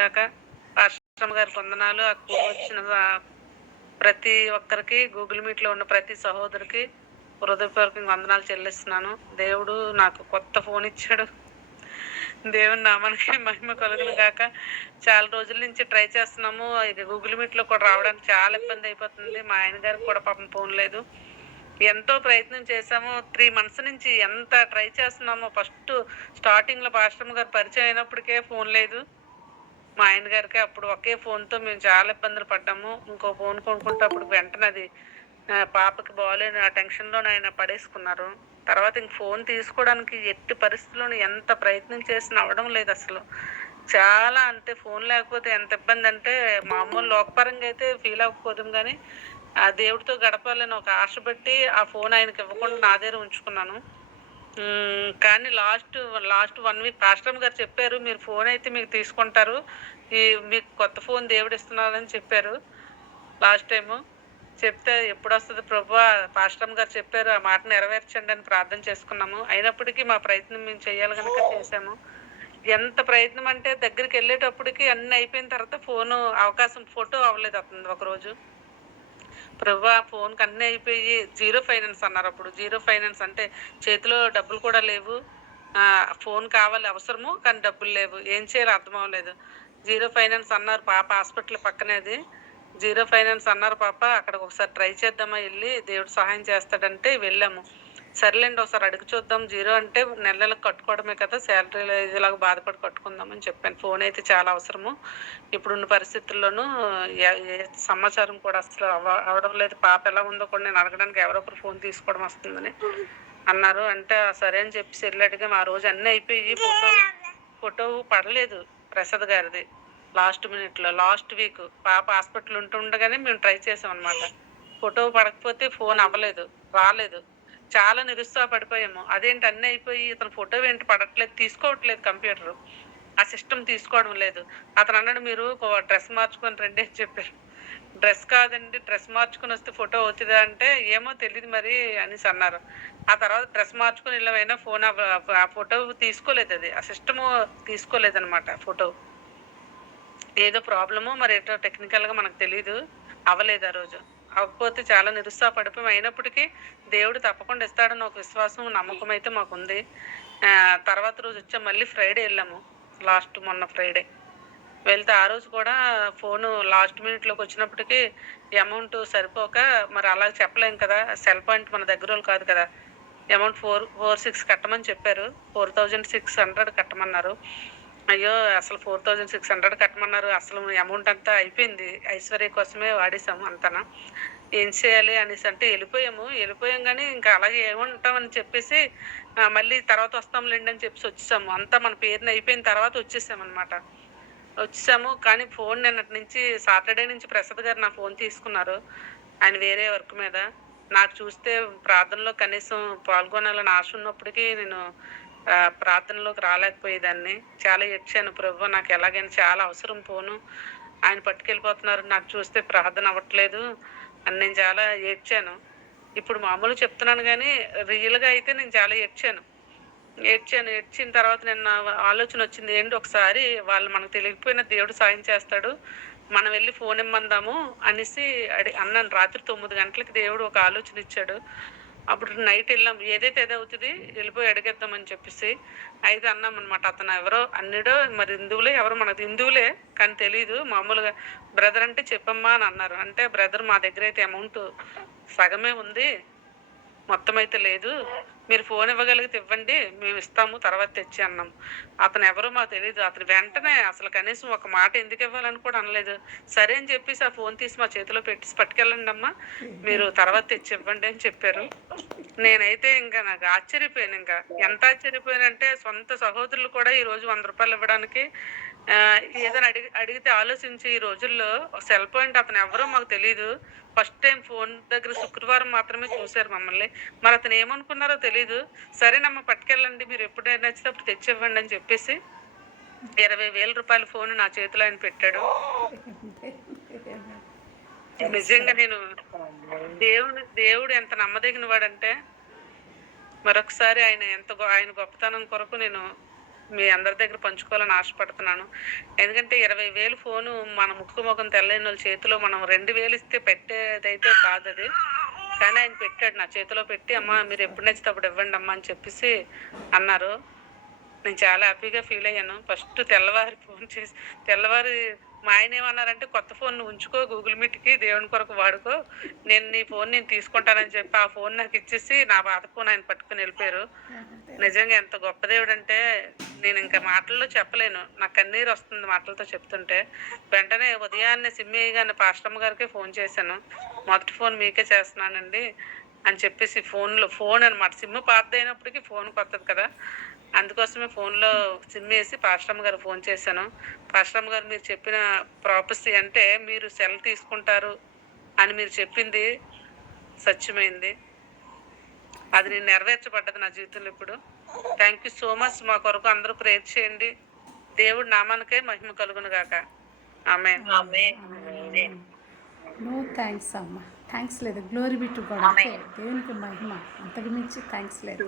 గాక. పాస్టర్ గారికి వందనాలు. ఆ వచ్చిన ప్రతి ఒక్కరికి, గూగుల్ మీట్లో ఉన్న ప్రతి సహోదరికి హృదయపూర్వకంగా వందనాలు చెల్లిస్తున్నాను. దేవుడు నాకు కొత్త ఫోన్ ఇచ్చాడు. దేవుని నామానికి మహిమ కలుగును గాక. చాలా రోజుల నుంచి ట్రై చేస్తున్నాము. ఇది గూగుల్ మీట్లో కూడా రావడానికి చాలా ఇబ్బంది అయిపోతుంది. మా ఆయన గారికి కూడా పాపం ఫోన్ లేదు. ఎంతో ప్రయత్నం చేశాము. 3 మంత్స్ నుంచి ఎంత ట్రై చేస్తున్నామో. ఫస్ట్ స్టార్టింగ్లో పాస్టర్ గారు పరిచయం అయినప్పటికే ఫోన్ లేదు మా ఆయన గారికి. అప్పుడు ఒకే ఫోన్తో మేము చాలా ఇబ్బందులు పడ్డాము. ఇంకో ఫోన్ కొనుక్కుంటప్పుడు వెంటనే అది పాపకి బాగాలేని ఆ టెన్షన్లో ఆయన పడేసుకున్నారు. తర్వాత ఇంక ఫోన్ తీసుకోవడానికి ఎట్టి పరిస్థితుల్లోనూ ఎంత ప్రయత్నం చేసినా అవ్వడం లేదు అసలు. చాలా అంటే ఫోన్ లేకపోతే ఎంత ఇబ్బంది అంటే, మామూలు లోకపరంగా అయితే ఫీల్ అవ్వకపోదాం కానీ ఆ దేవుడితో గడపాలని ఒక ఆశ పెట్టి ఆ ఫోన్ ఆయనకి ఇవ్వకుండా నా దగ్గర ఉంచుకున్నాను. కానీ లాస్ట్ 1 వీక్ పాస్టర్ గారు చెప్పారు, మీరు ఫోన్ అయితే మీకు తీసుకుంటారు, మీకు కొత్త ఫోన్ దేవుడు ఇస్తున్నారని చెప్పారు. లాస్ట్ టైము చెప్తే ఎప్పుడు వస్తుంది ప్రభువా, పాస్టర్ గారు చెప్పారు, ఆ మాట నెరవేర్చండి అని ప్రార్థన చేసుకున్నాము. అయినప్పటికీ మా ప్రయత్నం మేము చేయాలి కనుక చేసాము. ఎంత ప్రయత్నం అంటే దగ్గరికి వెళ్ళేటప్పటికి అన్ని అయిపోయిన తర్వాత ఫోను అవకాశం ఫోటో అవ్వలేదు అతను. ఒకరోజు ప్రభువా ఫోన్కి అన్నీ అయిపోయి జీరో ఫైనాన్స్ అన్నారు. అప్పుడు జీరో ఫైనాన్స్ అంటే చేతిలో డబ్బులు కూడా లేవు, ఫోన్ కావాలి అవసరము కానీ డబ్బులు లేవు, ఏం చేయాలో అర్థం అవ్వలేదు. జీరో ఫైనాన్స్ అన్నారు. పాప హాస్పిటల్ పక్కనేది జీరో ఫైనాన్స్ అన్నారు. పాప అక్కడికి ఒకసారి ట్రై చేద్దామా, వెళ్ళి దేవుడు సహాయం చేస్తాడంటే వెళ్ళాము. సర్లేండి ఒకసారి అడిగి చూద్దాం, జీరో అంటే నెలలకు కట్టుకోవడమే కదా, శాలరీలో ఇదిలాగా బాధపడి కట్టుకుందామని చెప్పాను. ఫోన్ అయితే చాలా అవసరము ఇప్పుడున్న పరిస్థితుల్లోనూ. ఏ సమాచారం కూడా అసలు అవడం లేదు. పాప ఎలా ఉందో కూడా నేను అడగడానికి ఎవరో ఒకరు ఫోన్ తీసుకోవడం వస్తుందని అన్నారు. అంటే సరే అని చెప్పి వెళ్ళాడుగా. ఆ రోజు అన్నీ అయిపోయి ఫోటో పడలేదు ప్రసాద్ గారిది. లాస్ట్ మినిట్లో లాస్ట్ వీక్ పాప హాస్పిటల్ ఉంటుండగానే మేము ట్రై చేసాం అనమాట. ఫోటో పడకపోతే ఫోన్ అవ్వలేదు, రాలేదు. చాలా నిరుత్సాహపడిపోయాము. అదేంటి అన్నీ అయిపోయి ఇతను ఫోటో ఏంటి పడట్లేదు, తీసుకోవట్లేదు కంప్యూటర్, ఆ సిస్టమ్ తీసుకోవడం లేదు. అతను అన్నాడు, మీరు డ్రెస్ మార్చుకొని రండి అని చెప్పారు. డ్రెస్ కాదండి, డ్రెస్ మార్చుకొని వస్తే ఫోటో అవుతుందా అంటే ఏమో తెలియదు మరి అనేసి అన్నారు. ఆ తర్వాత డ్రెస్ మార్చుకొని వెళ్ళమైనా ఫోన్ ఆ ఫోటో తీసుకోలేదు, అది ఆ సిస్టము తీసుకోలేదనమాట. ఫోటో ఏదో ప్రాబ్లమో మరి ఏటో టెక్నికల్గా మనకు తెలీదు, అవ్వలేదు ఆ రోజు. అవ్వకపోతే చాలా నిరుత్సాహపడిపోయి, అయినప్పటికీ దేవుడు తప్పకుండా ఇస్తాడని ఒక విశ్వాసం నమ్మకం అయితే మాకుంది. తర్వాత రోజు వచ్చాము, మళ్ళీ ఫ్రైడే వెళ్ళాము. మొన్న ఫ్రైడే వెళ్తే ఆ రోజు కూడా ఫోను లాస్ట్ మినిట్లోకి వచ్చినప్పటికీ అమౌంట్ సరిపోక, మరి అలా చెప్పలేం కదా, సెల్ పాయింట్ మన దగ్గర వాళ్ళు కాదు కదా, అమౌంట్ 4,600 కట్టమని చెప్పారు. 4,600 కట్టమన్నారు. అయ్యో అసలు 4,600 కట్టమన్నారు, అసలు అమౌంట్ అంతా అయిపోయింది, ఐశ్వర్య కోసమే వాడేసాము అంతనా, ఏం చేయాలి అనేసి అంటే వెళ్ళిపోయాం కానీ ఇంకా అలాగే ఏముంటామని చెప్పేసి మళ్ళీ తర్వాత వస్తాంలేండి అని చెప్పేసి వచ్చేసాము. అంతా మన పేరుని అయిపోయిన తర్వాత వచ్చేసాము. కానీ ఫోన్ నిన్నటి నుంచి, సాటర్డే నుంచి ప్రసాద్ గారు నా ఫోన్ తీసుకున్నారు. ఆయన వేరే వర్క్ మీద. నాకు చూస్తే ప్రార్థనలో కనీసం పాల్గొనాలని ఆశ ఉన్నప్పటికీ నేను ప్రార్థనలోకి రాలేకపోయేదాన్ని. చాలా ఏడ్చాను, ప్రభు నాకు ఎలాగైనా చాలా అవసరం ఫోను, ఆయన పట్టుకెళ్ళిపోతున్నారు, నాకు చూస్తే ప్రార్థన అవ్వట్లేదు అని నేను చాలా ఏడ్చాను. ఇప్పుడు మామూలు చెప్తున్నాను కానీ రియల్గా అయితే నేను చాలా ఏడ్చిన తర్వాత నిన్న ఆలోచన వచ్చింది, ఏంటి ఒకసారి వాళ్ళు మనకు తెలియకపోయినా దేవుడు సాయం చేస్తాడు, మనం వెళ్ళి ఫోన్ ఇమ్మందాము అనేసి అన్నాను. రాత్రి 9 గంటలకి దేవుడు ఒక ఆలోచన ఇచ్చాడు. అప్పుడు నైట్ వెళ్ళాం, ఏదైతే అవుతుంది వెళ్ళిపోయి అడిగేద్దామని చెప్పేసి అయితే అన్నాం అనమాట. అతను ఎవరో అన్నిడో మరి హిందువులే, ఎవరో మనకు హిందువులే కానీ తెలీదు, మామూలుగా బ్రదర్ అంటే చెప్పమ్మా అని అన్నారు. అంటే బ్రదర్ మా దగ్గర అయితే అమౌంట్ సగమే ఉంది, మొత్తం అయితే లేదు, మీరు ఫోన్ ఇవ్వగలిగితే ఇవ్వండి, మేము ఇస్తాము తర్వాత తెచ్చి అన్నాం. అతను ఎవరో మాకు తెలియదు. అతను వెంటనే అసలు కనీసం ఒక మాట ఎందుకు ఇవ్వాలని కూడా అనలేదు. సరే అని చెప్పేసి ఆ ఫోన్ తీసి మా చేతిలో పెట్టి పట్టుకెళ్ళండి అమ్మా, మీరు తర్వాత తెచ్చి ఇవ్వండి అని చెప్పారు. నేనైతే ఇంకా నాకు ఆశ్చర్యపోయాను. ఇంకా ఎంత ఆశ్చర్యపోయానంటే సొంత సహోదరులు కూడా ఈరోజు 100 రూపాయలు ఇవ్వడానికి ఏదైనా అడిగితే ఆలోచించి, ఈ రోజుల్లో సెల్ పాయింట్ అతను ఎవరో మాకు తెలియదు, ఫస్ట్ టైం ఫోన్ దగ్గర శుక్రవారం మాత్రమే చూశారు మమ్మల్ని. మరి అతను ఏమనుకున్నారో తెలీదు. సరేనమ్మా పట్టుకెళ్ళండి, మీరు ఎప్పుడైనా నచ్చితే అప్పుడు తెచ్చివ్వండి అని చెప్పేసి 20,000 రూపాయల ఫోన్ నా చేతిలో ఆయన పెట్టాడు. నిజంగా నేను దేవుడు ఎంత నమ్మదగిన వాడంటే, మరొకసారి ఆయన గొప్పతనం కొరకు నేను మీ అందరి దగ్గర పంచుకోవాలని ఆశపడుతున్నాను. ఎందుకంటే 20,000 ఫోను మన ముక్కు మొఖం తెల్లనోళ్ళ చేతిలో మనం 2,000 ఇస్తే పెట్టేదైతే కాదది. కానీ ఆయన పెట్టాడు. నా చేతిలో పెట్టి, "అమ్మా మీరు ఎప్పుడు నచ్చితే అప్పుడు ఇవ్వండమ్మా" అని చెప్పేసి అన్నారు. నేను చాలా హ్యాపీగా ఫీల్ అయ్యాను. ఫస్ట్ తెల్లవారి ఫోన్ చేసి తెల్లవారి మా ఆయన ఏమన్నారంటే, "కొత్త ఫోన్ నువ్వు ఉంచుకో, గూగుల్ మీట్‌కి దేవుని కొరకు వాడుకో. నీ ఫోన్ నేను తీసుకుంటానని" చెప్పి ఆ ఫోన్ నాకు ఇచ్చేసి నా పాత ఫోన్ ఆయన పట్టుకొని వెళ్ళిపోయారు. నిజంగా ఎంత గొప్ప దేవుడంటే నేను ఇంకా మాటల్లో చెప్పలేను. నాకు కన్నీరు వస్తుంది మాటలతో చెప్తుంటే. వెంటనే ఉదయాన్నే సిమ్ ఎయ్యగానే పాస్టమ్మ గారికే ఫోన్ చేశాను. "మొదటి ఫోన్ మీకే చేస్తున్నానండి" అని చెప్పేసి ఫోన్ అనమాట. సిమ్ పాతదైనప్పటికీ ఫోన్ కొత్తది కదా! అందుకోసమే ఫోన్‌లో సిమ్ ఏసి పాస్టమ్మ గారికి ఫోన్ చేశాను. పాస్టమ్మ గారు, మీరు చెప్పిన ప్రాఫెసీ అంటే మీరు సెల్ తీసుకుంటారు అని మీరు చెప్పింది సత్యమైంది. అది నేను నెరవేర్చబడ్డది నా జీవితంలో ఇప్పుడు. Thank you so much. మా కొరకు అందరూ ప్రేయర్ చేయండి. దేవుడి నామానికే మహిమ కలుగును గాక. ఆమేన్. నో థ్యాంక్స్ అమ్మ. థ్యాంక్స్ లేదు. Glory be to God. అంతే. దేవునికి మహిమ. అంతకు మించి థ్యాంక్స్ లేదు.